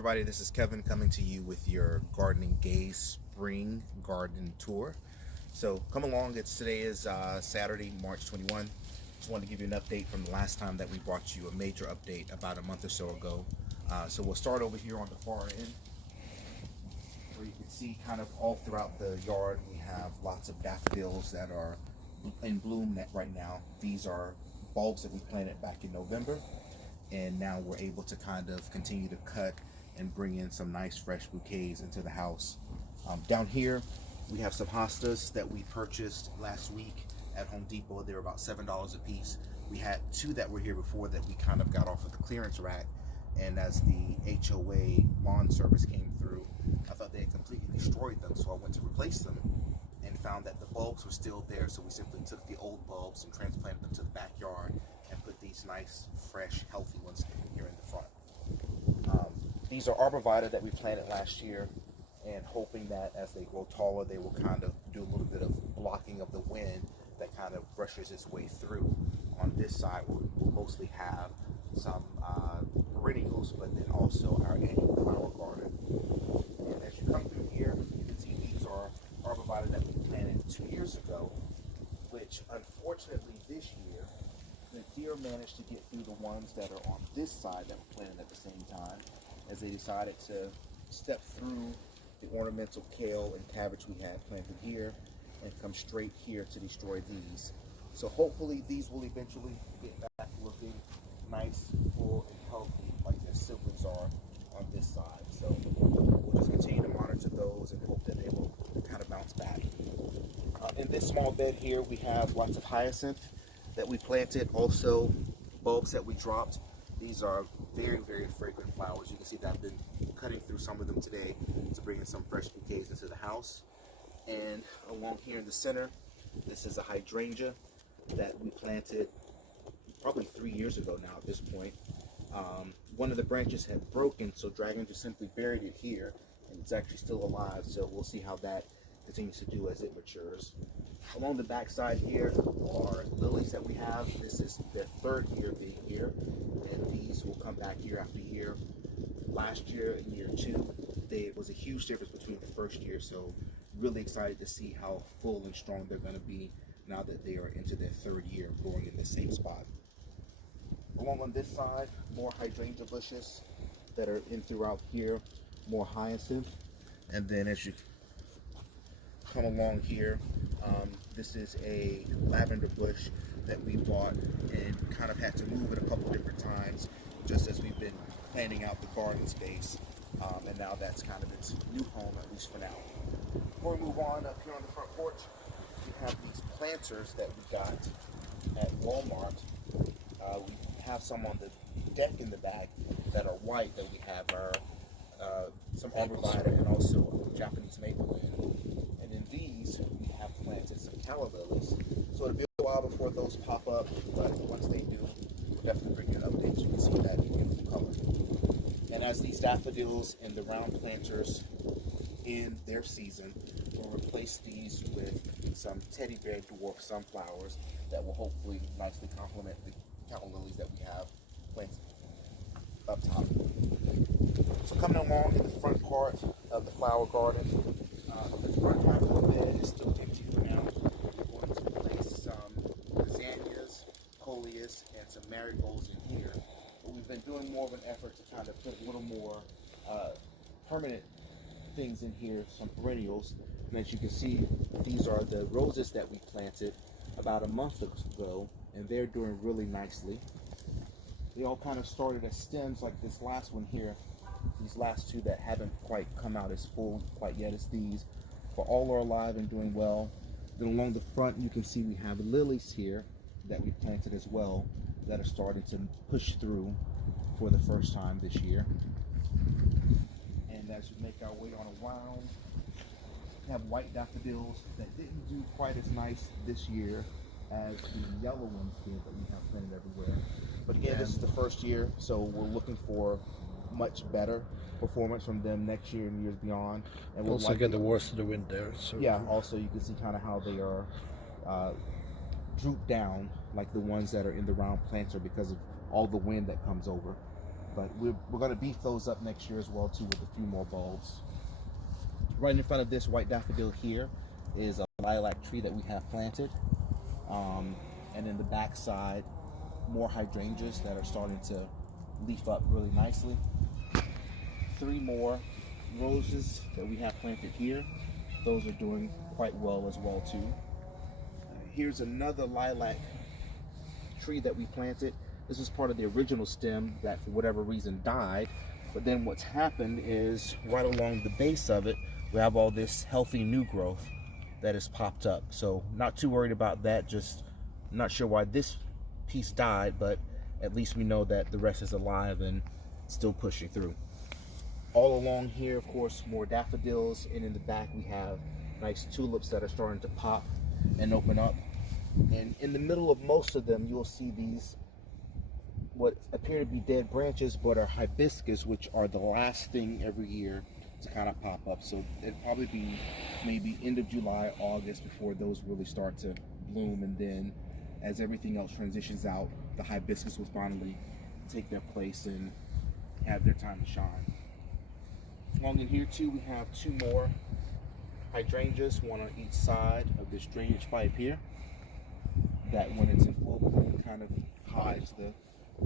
everybody, this is Kevin coming to you with your Gardening Gays Spring Garden Tour. So come along, today is Saturday, March 21. Just wanted to give you an update from the last time that we brought you a major update about a month or so ago. So we'll start over here on the far end, where you can see kind of all throughout the yard we have lots of daffodils that are in bloom right now. These are bulbs that we planted back in November, and now we're able to kind of continue to cut and bring in some nice fresh bouquets into the house. Down here we have some hostas that we purchased last week at Home Depot. They were about $7 a piece. We had two that were here before that we kind of got off of the clearance rack, and as the HOA lawn service came through, I thought they had completely destroyed them, so I went to replace them and found that the bulbs were still there. So we simply took the old bulbs and transplanted them to the backyard and put these nice, fresh, healthy ones here in the front. These are arborvitae that we planted last year, and hoping that as they grow taller, they will kind of do a little bit of blocking of the wind that kind of brushes its way through. On this side, we'll mostly have some perennials, but then also our annual flower garden. And as you come through here, you can see these are arborvitae that we planted 2 years ago, which unfortunately this year, the deer managed to get through the ones that are on this side that were planted at the same time, as they decided to step through the ornamental kale and cabbage we had planted here and come straight here to destroy these. So hopefully these will eventually get back looking nice, full, and healthy like their siblings are on this side. So we'll just continue to monitor those and hope that they will kind of bounce back. In this small bed here, we have lots of hyacinth that we planted, also bulbs that we dropped. These are very, very fragrant flowers. You can see that I've been cutting through some of them today to bring in some fresh bouquets into the house. And along here in the center, this is a hydrangea that we planted probably 3 years ago now at this point. One of the branches had broken, so Dragon just simply buried it here, and it's actually still alive, so we'll see how that continues to do as it matures. Along the back side here are lilies that we have. This is their third year being here, and these will come back year after year. Last year, in year two, there was a huge difference between the first year, so really excited to see how full and strong they're going to be now that they are into their third year growing in the same spot. Along on this side, more hydrangea bushes that are in throughout here, more hyacinth, and then as you come along here, this is a lavender bush that we bought and kind of had to move it a couple different times just as we've been planning out the garden space, and now that's kind of its new home, at least for now. Before we move on, up here on the front porch, we have these planters that we got at Walmart. We have some on the deck in the back that are white that we have our some arborvitae and also Japanese maple in. And in these, we have planted some calla lilies. So it'll be a while before those pop up, but once they do, we'll definitely bring you an update so you can see that in beautiful color. And as these daffodils and the round planters in their season, we'll replace these with some teddy bear dwarf sunflowers that will hopefully nicely complement the calla lilies that we have planted up top. So coming along in the front part of the flower garden, the front half of the bed is still empty for now. We're going to place some zinnias, coleus, and some marigolds in here. But we've been doing more of an effort to kind of put a little more permanent things in here, some perennials. And as you can see, these are the roses that we planted about a month ago, and they're doing really nicely. They all kind of started as stems like this last one here. These last two that haven't quite come out as full quite yet as these, but all are alive and doing well. Then along the front, you can see we have lilies here that we planted as well that are starting to push through for the first time this year. And as we make our way on around, we have white daffodils that didn't do quite as nice this year as the yellow ones did that we have planted everywhere. But again, this is the first year, so we're looking for much better performance from them next year and years beyond. And we'll also get the worst of the wind there. So yeah, also you can see kind of how they are drooped down like the ones that are in the round planter because of all the wind that comes over. But we're going to beef those up next year as well too, with a few more bulbs. Right in front of this white daffodil here is a lilac tree that we have planted. And in the back side, more hydrangeas that are starting to leaf up really nicely. 3 more roses that we have planted here. Those are doing quite well as well too. Here's another lilac tree that we planted. This is part of the original stem that for whatever reason died. But then what's happened is right along the base of it, we have all this healthy new growth that has popped up. So not too worried about that, just not sure why this piece died, but at least we know that the rest is alive and still pushing through. All along here, of course, more daffodils, and in the back we have nice tulips that are starting to pop and open up. And in the middle of most of them, you'll see these what appear to be dead branches, but are hibiscus, which are the last thing every year to kind of pop up. So it'd probably be maybe end of July, August before those really start to bloom, and then as everything else transitions out, the hibiscus will finally take their place and have their time to shine. Along in here too, we have 2 more hydrangeas, one on each side of this drainage pipe here, that when it's in full bloom kind of hides the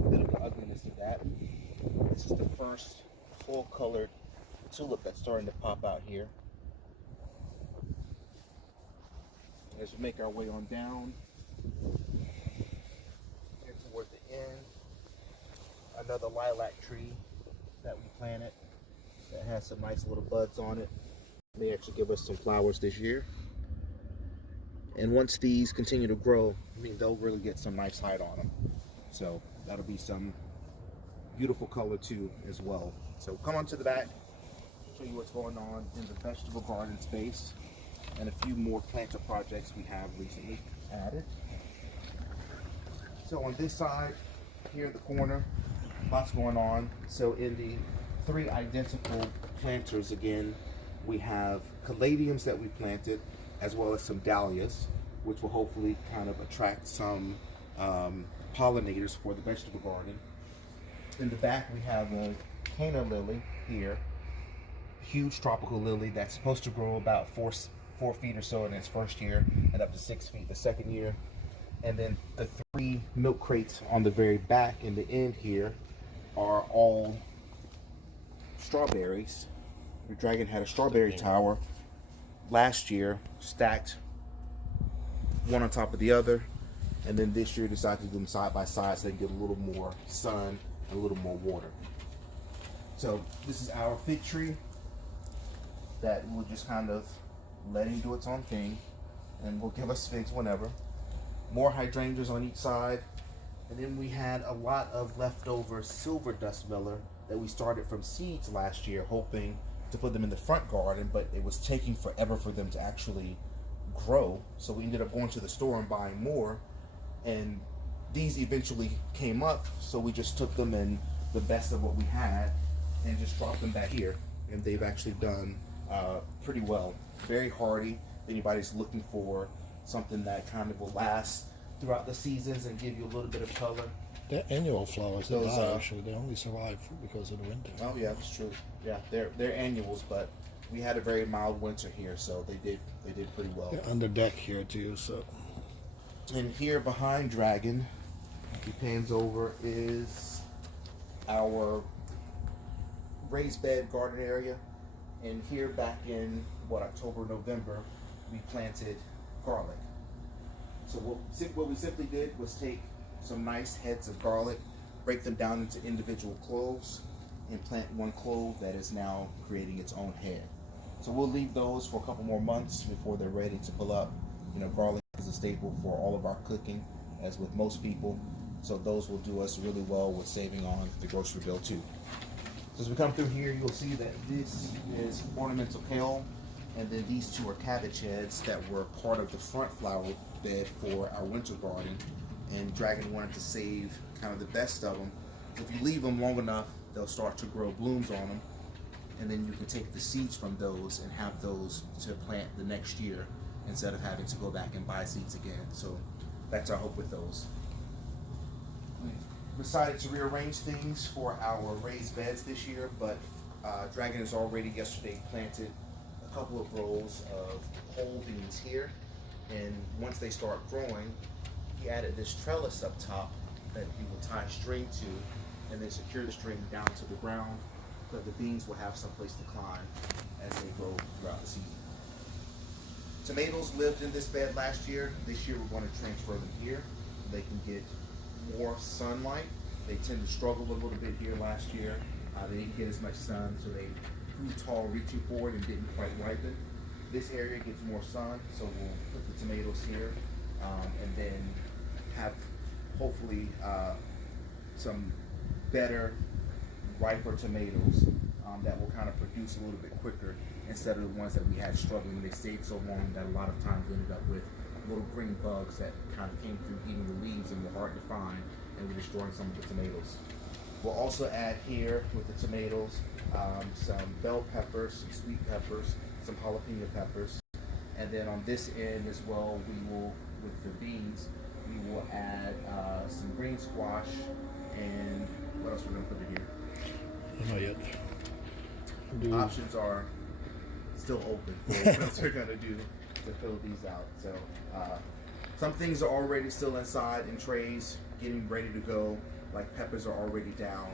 bit of the ugliness of that. This is the first full colored tulip that's starting to pop out here. As we make our way on down here toward the end, another lilac tree that we planted that has some nice little buds on it. May actually give us some flowers this year. And once these continue to grow, I mean, they'll really get some nice height on them. So that'll be some beautiful color too as well. So come on to the back, show you what's going on in the vegetable garden space and a few more planter projects we have recently added. So on this side, here in the corner, lots going on. So in the 3 identical planters again, we have caladiums that we planted, as well as some dahlias, which will hopefully kind of attract some pollinators for the vegetable garden. In the back, we have a Cana lily here, huge tropical lily that's supposed to grow about 4 feet or so in its first year, and up to 6 feet the second year. And then the 3 milk crates on the very back in the end here are all strawberries. The dragon had a strawberry tower last year, stacked one on top of the other, and then this year decided to do them side by side so they get a little more sun and a little more water. So this is our fig tree that we'll just kind of let him do its own thing, and will give us figs whenever. More hydrangeas on each side, and then we had a lot of leftover silver dust miller that we started from seeds last year, hoping to put them in the front garden, but it was taking forever for them to actually grow. So we ended up going to the store and buying more, and these eventually came up, so we just took them and the best of what we had and just dropped them back here, and they've actually done pretty well. Very hardy. If anybody's looking for something that kind of will last throughout the seasons and give you a little bit of color. They're annual flowers. They Those, die, actually. They only survive because of the winter. Oh yeah, that's true. Yeah, they're annuals, but we had a very mild winter here, so they did pretty well. They're under deck here too, so. And here behind Dragon, he pans over, is our raised bed garden area. And here back in October, November, we planted garlic. So what we simply did was take some nice heads of garlic, break them down into individual cloves, and plant one clove that is now creating its own head. So we'll leave those for a couple more months before they're ready to pull up. You know, garlic is a staple for all of our cooking, as with most people. So those will do us really well with saving on the grocery bill too. So as we come through here, you'll see that this is ornamental kale, and then these 2 are cabbage heads that were part of the front flower bed for our winter garden. And Dragon wanted to save kind of the best of them. If you leave them long enough, they'll start to grow blooms on them, and then you can take the seeds from those and have those to plant the next year instead of having to go back and buy seeds again. So that's our hope with those. decided to rearrange things for our raised beds this year, but Dragon has already yesterday planted a couple of rows of whole beans here, and once they start growing, he added this trellis up top that he will tie string to and then secure the string down to the ground so that the beans will have some place to climb as they grow throughout the season. Tomatoes lived in this bed last year. This year we're going to transfer them here so they can get more sunlight. They tend to struggle a little bit here last year. They didn't get as much sun, so they grew tall reaching forward and didn't quite ripen. This area gets more sun, so we'll put the tomatoes here and then have hopefully some better, riper tomatoes that will kind of produce a little bit quicker instead of the ones that we had struggling. They stayed so long that a lot of times we ended up with little green bugs that kind of came through eating the leaves and were hard to find and were destroying some of the tomatoes. We'll also add here with the tomatoes some bell peppers, some sweet peppers, some jalapeno peppers, and then on this end as well, we will, with the beans, we will add some green squash, and what else we're going to put in here? I don't know yet. Options are still open for what else we're going to do to fill these out. So some things are already still inside in trays, getting ready to go. Like peppers are already down.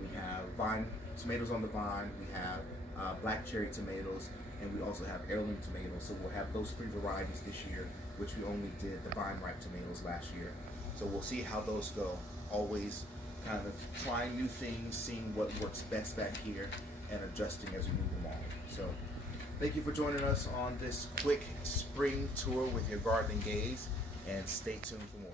We have vine tomatoes on the vine. We have black cherry tomatoes, and we also have heirloom tomatoes. So we'll have those 3 varieties this year, which we only did the vine ripe tomatoes last year. So we'll see how those go. Always kind of trying new things, seeing what works best back here, and adjusting as we move along. So thank you for joining us on this quick spring tour with your gardening gaze, and stay tuned for more.